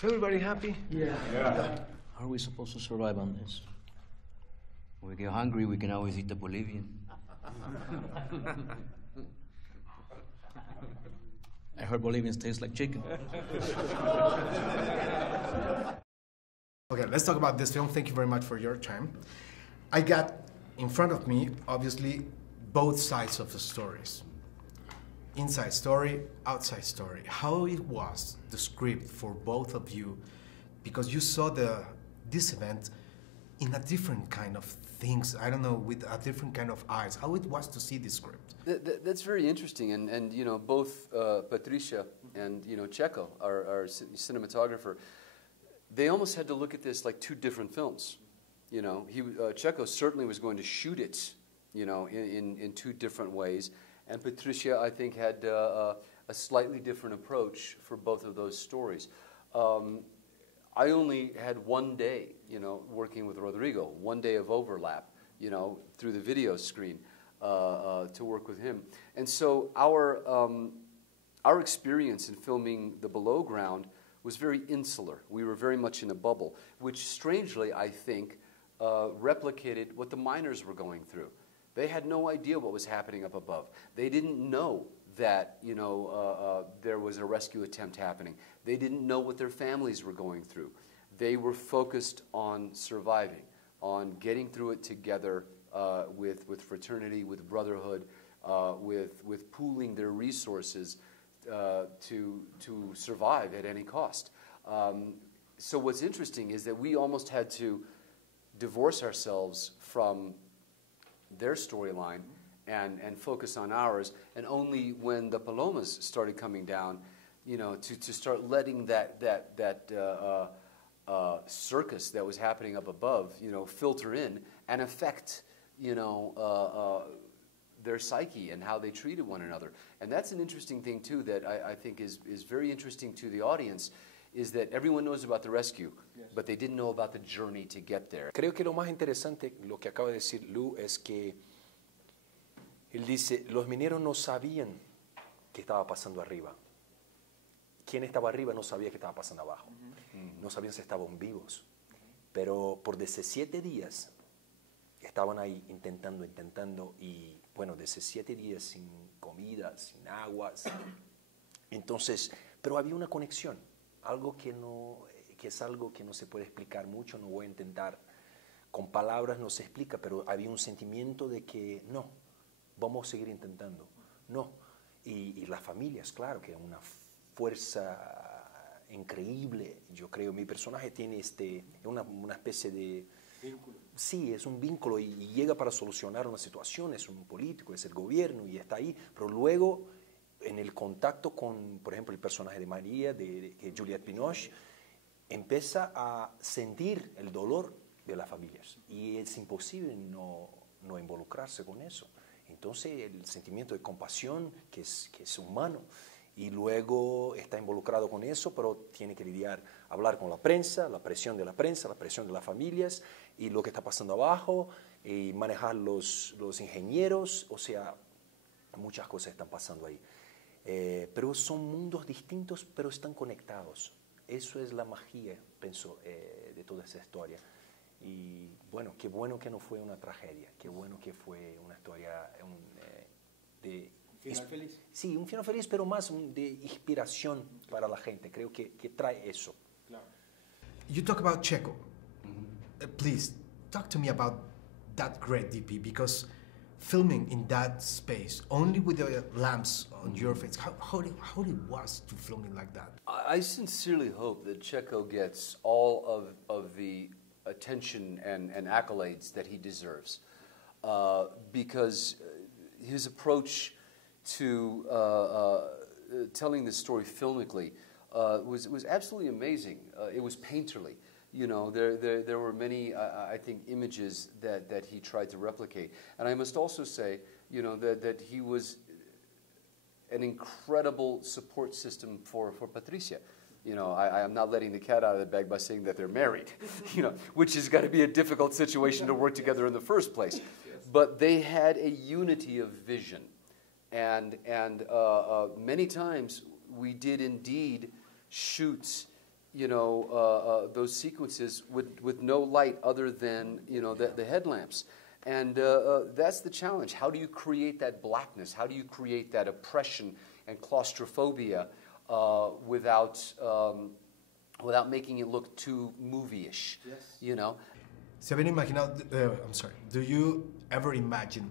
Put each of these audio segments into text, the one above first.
Everybody happy? Yeah. How are we supposed to survive on this? When we get hungry, we can always eat the Bolivian. I heard Bolivians taste like chicken. Okay, let's talk about this film. Thank you very much for your time. I got in front of me, obviously, both sides of the stories. Inside story, outside story. How it was, the script for both of you, because you saw this event in a different kind of things, I don't know, with a different kind of eyes. How it was to see this script? That's very interesting, and you know, both Patricia and Checo, our cinematographer, they almost had to look at this like two different films. You know, Checo certainly was going to shoot it, in two different ways, and Patricia, I think, had a slightly different approach for both of those stories. I only had one day, working with Rodrigo, one day of overlap, through the video screen to work with him. And so our experience in filming the below ground was very insular. We were very much in a bubble, which strangely, I think, replicated what the miners were going through. They had no idea what was happening up above. They didn't know that there was a rescue attempt happening. They didn't know what their families were going through. They were focused on surviving, on getting through it together with fraternity, with brotherhood, with pooling their resources to survive at any cost. So what's interesting is that we almost had to divorce ourselves from their storyline and focus on ours, and only when the palomas started coming down, to start letting that circus that was happening up above, filter in and affect, their psyche and how they treated one another. And that's an interesting thing too that I think is very interesting to the audience, is that everyone knows about the rescue, but they didn't know about the journey to get there. Creo que lo más interesante, lo que acaba de decir Lou, es que él dice, los mineros no sabían qué estaba pasando arriba. Quien estaba arriba no sabía qué estaba pasando abajo. No sabían si estaban vivos. Pero por 17 días estaban ahí intentando, y bueno, 17 días sin comida, sin aguas. Entonces, pero había una conexión, algo que es algo que no se puede explicar mucho, no voy a intentar, con palabras no se explica, pero había un sentimiento de que no, vamos a seguir intentando, no. Y las familias, claro, que es una fuerza increíble. Yo creo, mi personaje tiene una especie de vínculo. Sí, es un vínculo y llega para solucionar una situación, es un político, es el gobierno y está ahí, pero luego en el contacto con, por ejemplo, el personaje de María, de Juliette Binoche, empieza a sentir el dolor de las familias y es imposible no involucrarse con eso. Entonces el sentimiento de compasión, que es humano, y luego está involucrado con eso, pero tiene que lidiar, hablar con la prensa, la presión de las familias, y lo que está pasando abajo, y manejar los ingenieros, o sea, muchas cosas están pasando ahí. Pero son mundos distintos, pero están conectados. Eso es la magia, pienso, de toda esa historia. Y bueno que no fue una tragedia, qué bueno que fue una historia de... ¿Un final feliz? Sí, un final feliz, pero más de inspiración para la gente. Creo que trae eso. Claro. You talk about Checo. Please, talk to me about that great DP, because filming in that space, only with the lamps on your face, how it was to film it like that? I sincerely hope that Checo gets all of the attention and accolades that he deserves, because his approach to telling the story filmically was absolutely amazing. It was painterly. There were many, I think, images that he tried to replicate. And I must also say, that he was an incredible support system for Patricia. I am not letting the cat out of the bag by saying that they're married, which has got to be a difficult situation to work together in the first place. But they had a unity of vision. And many times we did indeed shoots, those sequences with no light other than, the headlamps. And that's the challenge. How do you create that blackness? How do you create that oppression and claustrophobia without making it look too movie-ish? Yes. ¿Se habían imaginado, I'm sorry, do you ever imagine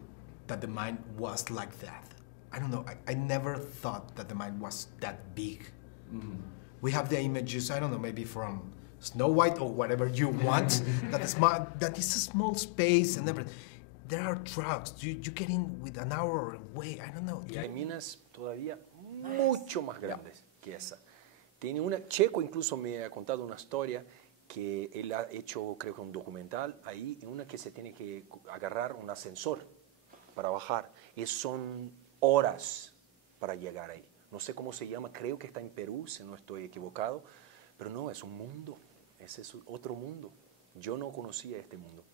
that the mind was like that? I don't know, I never thought that the mind was that big. Mm-hmm. We have the images, I don't know, maybe from Snow White or whatever you want, that is a small space and everything. There are trucks, you get in with an hour away, I don't know. Y hay minas todavía mucho más grandes que esa. Tiene una, Checo incluso me ha contado una historia que él ha hecho, creo que un documental ahí, en una que se tiene que agarrar un ascensor para bajar. Y son horas para llegar ahí. No sé cómo se llama, creo que está en Perú, si no estoy equivocado, pero no, es un mundo, ese es otro mundo. Yo no conocía este mundo.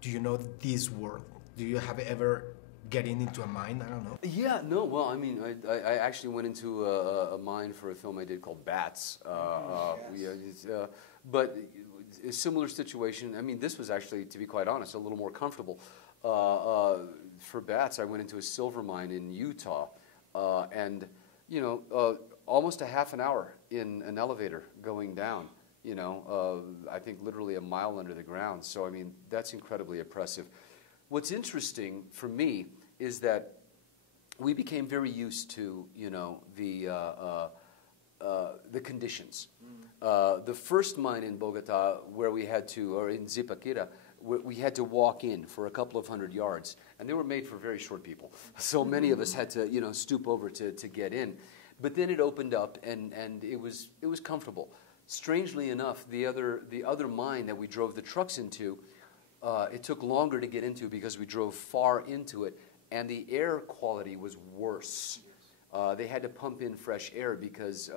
Do you know this world? Do you have ever getting into a mine? I don't know. Yeah, no, well, I mean, I actually went into a mine for a film I did called Bats. But a similar situation. I mean, this was actually, to be quite honest, a little more comfortable. For Bats, I went into a silver mine in Utah, and almost a half an hour in an elevator going down. I think literally a mile under the ground. So I mean, that's incredibly oppressive. What's interesting for me is that we became very used to the conditions. The first mine in Bogota, where we had to, or in Zipaquira, we had to walk in for a couple of 100 yards, and they were made for very short people. So many of us had to, stoop over to get in. But then it opened up, and it was comfortable. Strangely enough, the other mine that we drove the trucks into, it took longer to get into because we drove far into it, and the air quality was worse. They had to pump in fresh air because,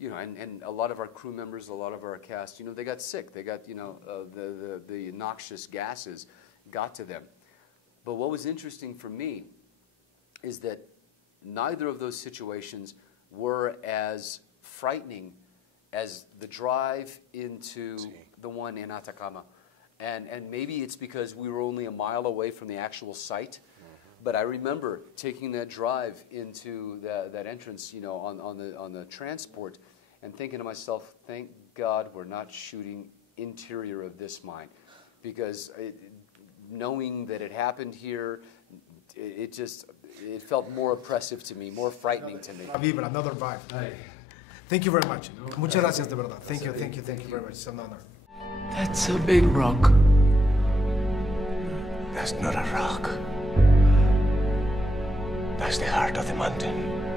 and a lot of our crew members, a lot of our cast, they got sick. They got, the noxious gases got to them. But what was interesting for me is that neither of those situations were as frightening as the drive into the one in Atacama. And maybe it's because we were only a mile away from the actual site. But I remember taking that drive into that entrance, on the transport, and thinking to myself, thank God we're not shooting interior of this mine. Because knowing that it happened here, it felt more oppressive to me, more frightening to me. Another vibe. Thank you very much. Muchas gracias, de verdad. Thank you very much. It's an honor. That's a big rock. That's not a rock. That's the heart of the mountain.